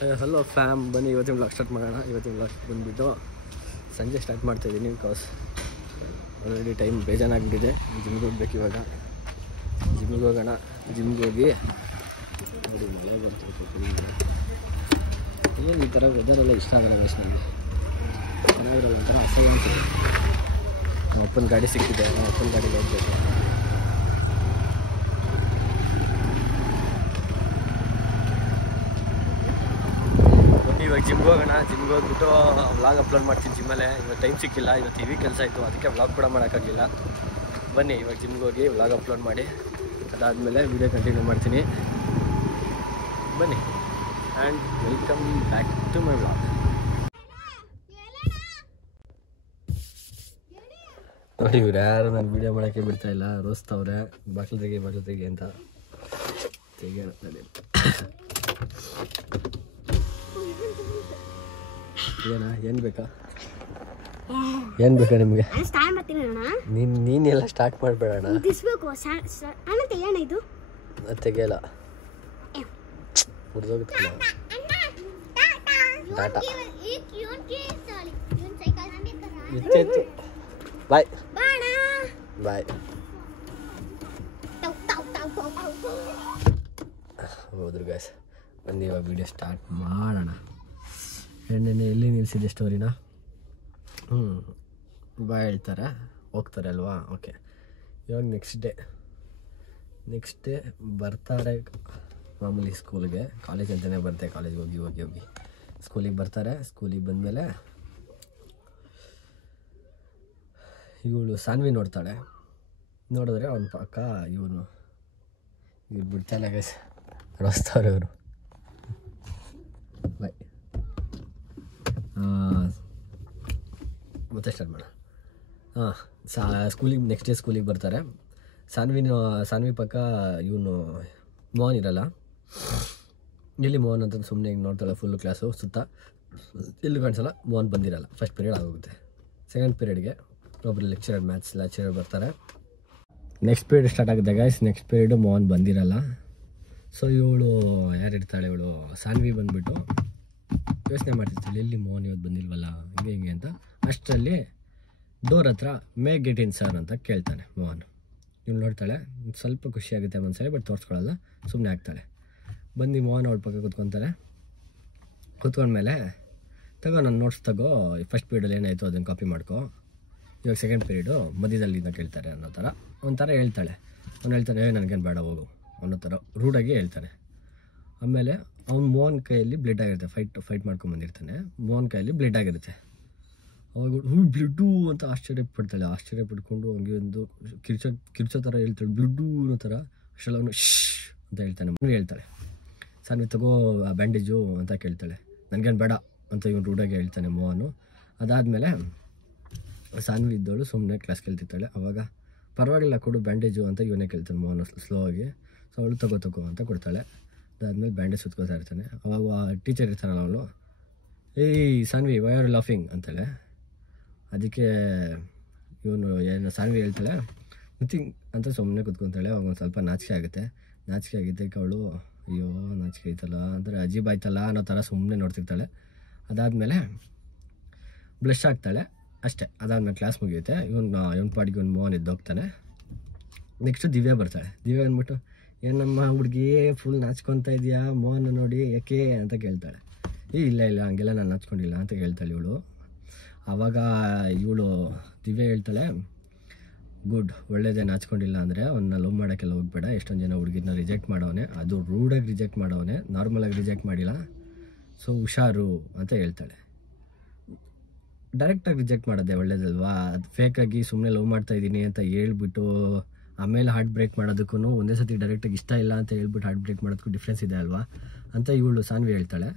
Hello fam, ಬನ್ನಿ ಇವತ್ತಿನ vlog start ಮಾಡೋಣ. ಇವತ್ತಿನ ವ್ಲಾಗ್ ಬಂದುಬಿಟ್ಟು ಸಂಜೆ ಸ್ಟಾರ್ಟ್ ಮಾಡ್ತಾಯಿದ್ದೀನಿ. ಬಿಕಾಸ್ ಆಲ್ರೆಡಿ ಟೈಮ್ ಬೇಜಾನಾಗ್ಬಿಟ್ಟಿದೆ. ಜಿಮ್ಗೆ ಹೋಗ್ಬೇಕು. ಇವಾಗ ಜಿಮ್ಗೆ ಹೋಗೋಣ. ಜಿಮ್ಗೆ ಹೋಗಿ ನೋಡಿ ಏನು ಈ ಥರ ವೆದರೆಲ್ಲ ಇಷ್ಟ ಆಗಲ್ಲ ಗೈಸ್. ನನಗೆ ಚೆನ್ನಾಗಿರಲ್ಲ, ಒಂಥರ ಅಸಹ್ಯ ಅನಿಸುತ್ತೆ. ನಮ್ಮ ಅಪ್ಪನ ಗಾಡಿ ಸಿಕ್ಕಿದೆ, ನಮ್ಮ ಅಪ್ಪನ ಗಾಡಿಗೆ ಹೋಗ್ಬೇಕು. ಇವಾಗ ಜಿಮ್ಗೆ ಹೋಗೋಣ. ಜಿಮ್ಗೆ ಹೋಗ್ಬಿಟ್ಟು ವ್ಲಾಗ್ ಅಪ್ಲೋಡ್ ಮಾಡ್ತೀನಿ ಜಿಮ್ಮಲ್ಲೇ. ಇವತ್ತು ಟೈಮ್ ಸಿಕ್ಕಿಲ್ಲ, ಇವತ್ತು ಹೆವಿ ಕೆಲಸ ಆಯಿತು, ಅದಕ್ಕೆ ವ್ಲಾಗ್ ಕೂಡ ಮಾಡೋಕ್ಕಾಗಲಿಲ್ಲ. ಬನ್ನಿ ಇವಾಗ ಜಿಮ್ಗೆ ಹೋಗಿ ವ್ಲಾಗ್ ಅಪ್ಲೋಡ್ ಮಾಡಿ ಅದಾದಮೇಲೆ ವೀಡಿಯೋ ಕಂಟಿನ್ಯೂ ಮಾಡ್ತೀನಿ. ಬನ್ನಿ and welcome back to my vlog. ನೋಡಿ ಇವ್ರು ಯಾರು ನಾನು ವೀಡಿಯೋ ಮಾಡೋಕ್ಕೆ ಬಿಡ್ತಾಯಿಲ್ಲ, ರೋಸ್ತವ್ರೆ. ಬಾಟ್ಲು ತೆಗಿ ಅಂತ ತೆಗಿಯೋಣ. ಏನು ಬೇಕಾ ನಿಮಗೆ? ನೀನೆಲ್ಲ ಸ್ಟಾರ್ಟ್ ಮಾಡಬೇಡಣ. ತೆಗಿಯಲ್ಲ, ಮುರಿದೋಗುತ್ತಲ್ಲ. ಟಾಟಾ ಇತ್ತು. ಬಾಯ್ ಬಾಯ್. ಹೌದು ಗಾಯ್ಸ್, ಬನ್ನಿ ಇವಾಗ ವಿಡಿಯೋ ಸ್ಟಾರ್ಟ್ ಮಾಡೋಣ. ನೆನ್ನೆ ಎಲ್ಲಿ ನಿಲ್ಲಿಸಿದೆ ಸ್ಟೋರಿನ? ಬಾಯ್ ಹೇಳ್ತಾರೆ, ಹೋಗ್ತಾರೆ ಅಲ್ವಾ? ಓಕೆ, ಇವಾಗ ನೆಕ್ಸ್ಟ್ ಡೇ ಬರ್ತಾರೆ ಮಾಮೂಲಿ ಸ್ಕೂಲ್ಗೆ. ಕಾಲೇಜ್ ಅಂತಲೇ ಬರ್ತಾರೆ, ಕಾಲೇಜ್ಗೆ ಹೋಗಿ ಸ್ಕೂಲಿಗೆ ಬರ್ತಾರೆ. ಸ್ಕೂಲಿಗೆ ಬಂದಮೇಲೆ ಇವಳು ಸಾನ್ವಿ ನೋಡ್ತಾಳೆ. ನೋಡಿದ್ರೆ ಅವನ ಪಕ್ಕ ಇವ್ರು ಬಿಡ್ತಾಳೆ ಗೈಸ್, ರೋಸ್ತವ್ರೆ ಇವರು. ಬಾಯ್. ಮತ್ತೆ ಸ್ಟಾರ್ಟ್ ಮಾಡೋಣ. ಸ್ಕೂಲಿಗೆ ನೆಕ್ಸ್ಟ್ ಡೇ ಸ್ಕೂಲಿಗೆ ಬರ್ತಾರೆ. ಸಾನ್ವಿ ಪಕ್ಕ ಇವನು ಮೋಹನ್ ಇರಲ್ಲ. ಎಲ್ಲಿ ಮೋಹನ್ ಅಂತ ಸುಮ್ಮನೆ ಹಿಂಗೆ ನೋಡ್ತಾಳೆ. ಫುಲ್ಲು ಕ್ಲಾಸು ಸುತ್ತ ಎಲ್ಲೂ ಕಾಣಿಸಲ್ಲ. ಮೋಹನ್ ಬಂದಿರಲ್ಲ. ಫಸ್ಟ್ ಪೀರಿಯಡ್ ಆಗೋಗುತ್ತೆ. ಸೆಕೆಂಡ್ ಪೀರಿಯಡ್ಗೆ ಒಬ್ಬರು ಮ್ಯಾಥ್ಸ್ ಲೆಕ್ಚರರ್ ಬರ್ತಾರೆ. ನೆಕ್ಸ್ಟ್ ಪೀರಿಯಡ್ ಸ್ಟಾರ್ಟ್ ಆಗುತ್ತೆ ಗೈಸ್. ನೆಕ್ಸ್ಟ್ ಪೀರಿಯಡು ಮೋಹನ್ ಬಂದಿರಲ್ಲ. ಸೊ ಇವಳು ಯಾರಿರ್ತಾಳೆ, ಇವಳು ಸಾನ್ವಿ ಬಂದುಬಿಟ್ಟು ಯೋಚನೆ ಮಾಡ್ತಿರ್ತಾಳೆ, ಎಲ್ಲಿ ಮೋಹನ್ ಇವತ್ತು ಬಂದಿಲ್ವಲ್ಲ, ಹಿಂಗೆ ಅಂತ. ಅಷ್ಟರಲ್ಲಿ ಡೋರ್ ಹತ್ರ ಮೇ ಗೆಟ್ ಇನ್ ಸರ್ ಅಂತ ಕೇಳ್ತಾನೆ ಮೋಹನ್. ಇವಳು ನೋಡ್ತಾಳೆ, ಸ್ವಲ್ಪ ಖುಷಿಯಾಗುತ್ತೆ ಮನಸ್ಸಲ್ಲಿ, ಬಟ್ ತೋರಿಸ್ಕೊಳ್ಳಲ್ಲ, ಸುಮ್ಮನೆ ಆಗ್ತಾಳೆ. ಬಂದು ಮೋಹನ್ ಅವಳ ಪಕ್ಕ ಕೂತ್ಕೊಂಡ್ಮೇಲೆ ತಗೋ ನನ್ನ ನೋಟ್ಸ್ ತಗೋ, ಫಸ್ಟ್ ಪೀರಿಯಡಲ್ಲಿ ಏನಾಯಿತು ಅದನ್ನು ಕಾಪಿ ಮಾಡ್ಕೊ, ಇವಾಗ ಸೆಕೆಂಡ್ ಪೀರಿಯಡು ಮಧ್ಯದಲ್ಲಿ ಇದನ್ನ ಕೇಳ್ತಾರೆ ಅನ್ನೋ ಥರ ಒಂಥರ ಹೇಳ್ತಾಳೆ. ಅವ್ನು ಹೇಳ್ತಾನೆ, ನನಗೇನು ಬೇಡ ಹೋಗು ಅನ್ನೋ ಥರ ರೂಢಾಗಿ ಹೇಳ್ತಾನೆ. ಆಮೇಲೆ ಅವ್ನು ಮೋಹನ್ ಕೈಯಲ್ಲಿ ಬ್ಲಡ್ ಆಗಿರುತ್ತೆ. ಫೈಟ್ ಮಾಡ್ಕೊಂಬಂದಿರ್ತಾನೆ. ಮೋಹನ್ ಕೈಯಲ್ಲಿ ಬ್ಲಡ್ ಆಗಿರುತ್ತೆ. ಅವಾಗ ಬ್ಲಡ್ಡು ಅಂತ ಆಶ್ಚರ್ಯ ಪಡ್ಕೊಂಡು ಹಂಗೆ ಒಂದು ಕಿರ್ಚೋ ಥರ ಹೇಳ್ತಾಳೆ, ಬ್ಲಡ್ಡು ಅನ್ನೋ ಥರ. ಅಷ್ಟೆಲ್ಲ ಅವನು ಅಂತ ಹೇಳ್ತಾಳೆ. ಸಾನ್ವಿ ತಗೋ ಬ್ಯಾಂಡೇಜು ಅಂತ ಕೇಳ್ತಾಳೆ. ನನಗೇನು ಬೇಡ ಅಂತ ಇವನು ರೂಢಾಗಿ ಹೇಳ್ತಾನೆ ಮೋಹನು. ಅದಾದಮೇಲೆ ಸಾನ್ವಿ ಇದ್ದವಳು ಸುಮ್ಮನೆ ಕ್ಲಾಸ್ ಕೇಳ್ತಿರ್ತಾಳೆ. ಅವಾಗ ಪರವಾಗಿಲ್ಲ ಕೊಡು ಬ್ಯಾಂಡೇಜು ಅಂತ ಇವನೇ ಕೇಳ್ತಾನೆ ಮೋಹನು ಸ್ಲೋ ಆಗಿ. ಸೊ ಅವಳು ತಗೋ ಅಂತ ಕೊಡ್ತಾಳೆ. ಅದಾದಮೇಲೆ ಬ್ಯಾಂಡೇಜ್ ಸುತ್ಕೋತಾ ಇರ್ತಾನೆ. ಅವಾಗ ಟೀಚರ್ ಇರ್ತಾನಲ್ಲ ಅವಳು, ಏಯ್ ಸಾನ್ವಿ ವೈ ಆರ್ ಲಾಫಿಂಗ್ ಅಂತಾಳೆ. ಅದಕ್ಕೆ ಇವನು ಸಾನ್ವಿ ಹೇಳ್ತಾಳೆ ನಥಿಂಗ್ ಅಂತ ಸುಮ್ಮನೆ ಕೂತ್ಕೊತಾಳೆ. ಅವಾಗ ಒಂದು ಸ್ವಲ್ಪ ನಾಚಿಕೆ ಆಗುತ್ತೆ. ಅವಳು ಅಯ್ಯೋ ನಾಚಿಕೆ ಆಯ್ತಲ್ಲ ಅಂದರೆ ಅಜೀಬ್ ಆಯ್ತಲ್ಲ ಅನ್ನೋ ಥರ ಸುಮ್ಮನೆ ನೋಡ್ತಿರ್ತಾಳೆ. ಅದಾದಮೇಲೆ ಬ್ಲಶ್ ಆಗ್ತಾಳೆ ಅಷ್ಟೇ. ಅದಾದಮೇಲೆ ಕ್ಲಾಸ್ ಮುಗಿಯುತ್ತೆ. ಇವನ ಪಾಡಿಗೆ ಒಂದು ಮೋಹನ್ ಎದ್ದೋಗ್ತಾನೆ. ನೆಕ್ಸ್ಟು ದಿವ್ಯಾ ಬರ್ತಾಳೆ. ದಿವ್ಯಾ ಅಂದ್ಬಿಟ್ಟು, ಏನು ನಮ್ಮ ಹುಡುಗಿ ಫುಲ್ ನಾಚ್ಕೊತಾ ಇದೆಯಾ ಮೋಹನ್ ನೋಡಿ ಯಾಕೆ ಅಂತ ಕೇಳ್ತಾಳೆ. ಇಲ್ಲ ಹಂಗೆಲ್ಲ ನಾನು ನಾಚ್ಕೊಂಡಿಲ್ಲ ಅಂತ ಹೇಳ್ತಾಳೆ ಇವಳು. ಆವಾಗ ದಿವ್ಯಾ ಹೇಳ್ತಾಳೆ, ಗುಡ್, ಒಳ್ಳೇದೇ, ನಾಚ್ಕೊಂಡಿಲ್ಲ ಅಂದರೆ ಅವನ್ನ ಲವ್ ಮಾಡೋಕ್ಕೆಲ್ಲ ಹೋಗ್ಬೇಡ. ಎಷ್ಟೊಂದು ಜನ ಹುಡುಗಿನ ರಿಜೆಕ್ಟ್ ಮಾಡೋನೆ, ಅದು ರೂಢಾಗಿ ರಿಜೆಕ್ಟ್ ಮಾಡೋನೆ, ನಾರ್ಮಲಾಗಿ ರಿಜೆಕ್ಟ್ ಮಾಡಿಲ್ಲ. ಸೊ ಹುಷಾರು ಅಂತ ಹೇಳ್ತಾಳೆ. ಡೈರೆಕ್ಟಾಗಿ ರಿಜೆಕ್ಟ್ ಮಾಡೋದೇ ಒಳ್ಳೇದಲ್ವಾ? ಅದು ಫೇಕಾಗಿ ಸುಮ್ಮನೆ ಲವ್ ಮಾಡ್ತಾಯಿದ್ದೀನಿ ಅಂತ ಹೇಳ್ಬಿಟ್ಟು ಆಮೇಲೆ ಹಾರ್ಟ್ ಬ್ರೇಕ್ ಮಾಡೋದಕ್ಕೂ ಒಂದೇ ಸತಿ ಡೈರೆಕ್ಟಾಗಿ ಇಷ್ಟ ಇಲ್ಲ ಅಂತ ಹೇಳ್ಬಿಟ್ಟು ಹಾರ್ಟ್ ಬ್ರೇಕ್ ಮಾಡೋದಕ್ಕೂ ಡಿಫ್ರೆನ್ಸ್ ಇದೆ ಅಲ್ವಾ ಅಂತ ಇವಳು ಸಾನ್ವಿ ಹೇಳ್ತಾಳೆ.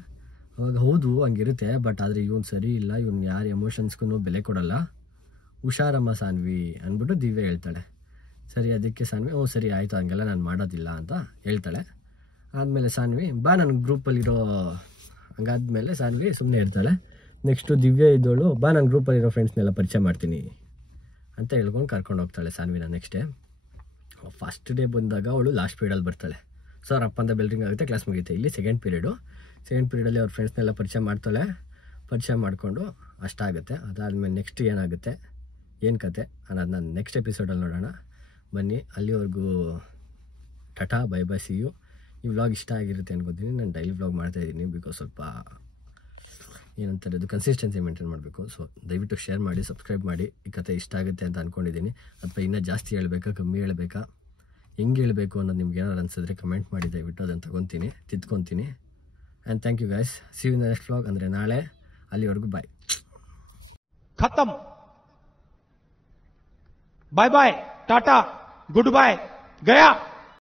ಅವಾಗ ಹೌದು ಹಂಗಿರುತ್ತೆ, ಬಟ್ ಆದರೆ ಇವನು ಸರಿ ಇಲ್ಲ, ಇವನು ಯಾರ ಎಮೋಷನ್ಸ್ಗೂ ಬೆಲೆ ಕೊಡಲ್ಲ, ಹುಷಾರಮ್ಮ ಸಾನ್ವಿ ಅಂದ್ಬಿಟ್ಟು ದಿವ್ಯಾ ಹೇಳ್ತಾಳೆ. ಸರಿ, ಅದಕ್ಕೆ ಸಾನ್ವಿ ಸರಿ ಆಯಿತು, ಹಂಗೆಲ್ಲ ನಾನು ಮಾಡೋದಿಲ್ಲ ಅಂತ ಹೇಳ್ತಾಳೆ. ಆದಮೇಲೆ ಸಾನ್ವಿ ಬಾ ನನ್ನ ಗ್ರೂಪಲ್ಲಿರೋ, ಹಂಗಾದ್ಮೇಲೆ ಸಾನ್ವಿ ಸುಮ್ಮನೆ ಇರ್ತಾಳೆ. ನೆಕ್ಸ್ಟು ದಿವ್ಯಾ ಇದ್ದವಳು, ಬಾ ನನ್ನ ಗ್ರೂಪಲ್ಲಿರೋ ಫ್ರೆಂಡ್ಸ್ನೆಲ್ಲ ಪರಿಚಯ ಮಾಡ್ತೀನಿ ಅಂತ ಹೇಳ್ಕೊಂಡು ಕರ್ಕೊಂಡು ಹೋಗ್ತಾಳೆ ಸಾನ್ವಿನ. ನೆಕ್ಸ್ಟ್ ಡೇ ಫಸ್ಟ್ ಡೇ ಬಂದಾಗ ಅವಳು ಲಾಸ್ಟ್ ಪೀರಿಯಡಲ್ಲಿ ಬರ್ತಾಳೆ. ಸೊ ಅವ್ರ ಅಪ್ಪ ಅಂತ ಬೆಲ್ರಿಂಗ್ ಆಗುತ್ತೆ, ಕ್ಲಾಸ್ ಮುಗಿಯುತ್ತೆ. ಇಲ್ಲಿ ಸೆಕೆಂಡ್ ಪೀರಿಯಡು. ಸೆಕೆಂಡ್ ಪೀರಿಯಡಲ್ಲಿ ಅವ್ರ ಫ್ರೆಂಡ್ಸ್ನೆಲ್ಲ ಪರಿಚಯ ಮಾಡಿಕೊಂಡು ಅಷ್ಟಾಗುತ್ತೆ. ಅದಾದಮೇಲೆ ನೆಕ್ಸ್ಟ್ ಏನಾಗುತ್ತೆ, ಏನು ಕತೆ ಅನ್ನೋದು ನಾನು ನೆಕ್ಸ್ಟ್ ಎಪಿಸೋಡಲ್ಲಿ ನೋಡೋಣ. ಬನ್ನಿ, ಅಲ್ಲಿವರೆಗೂ ಟಾಟಾ, ಬೈ ಬೈ, ಸಿ ಯು. ಈ ವ್ಲಾಗ್ ಇಷ್ಟ ಆಗಿರುತ್ತೆ ಅನ್ಕೋತೀನಿ. ನಾನು ಡೈಲಿ ವ್ಲಾಗ್ ಮಾಡ್ತಾಯಿದ್ದೀನಿ, ಬಿಕಾಸ್ ಸ್ವಲ್ಪ ಏನಂತಾರೆ ಅದು ಕನ್ಸಿಸ್ಟೆನ್ಸಿ ಮೇಂಟೈನ್ ಮಾಡಬೇಕು. ಸೊ ದಯವಿಟ್ಟು ಶೇರ್ ಮಾಡಿ, ಸಬ್ಸ್ಕ್ರೈಬ್ ಮಾಡಿ. ಈ ಕತೆ ಇಷ್ಟ ಆಗುತ್ತೆ ಅಂತ ಅಂದ್ಕೊಂಡಿದ್ದೀನಿ. ಅಥವಾ ಇನ್ನೂ ಜಾಸ್ತಿ ಹೇಳಬೇಕಾ, ಕಮ್ಮಿ ಹೇಳಬೇಕಾ, ಹೆಂಗೆ ಹೇಳಬೇಕು ಅನ್ನೋದು ನಿಮ್ಗೆ ಏನಾದ್ರು ಅನಿಸಿದ್ರೆ ಕಮೆಂಟ್ ಮಾಡಿ. ದಯವಿಟ್ಟು ಅದನ್ನು ತಿದ್ಕೊತೀನಿ. And thank you guys. See you in the next vlog, ಅಂದರೆ ನಾಳೆ. ಅಲ್ಲಿವರೆಗೂ ಬಾಯ್. ಖತಮ್. ಬಾಯ್ ಬಾಯ್, ಟಾಟಾ, ಗುಡ್ ಬಾಯ್, ಗಯಾ.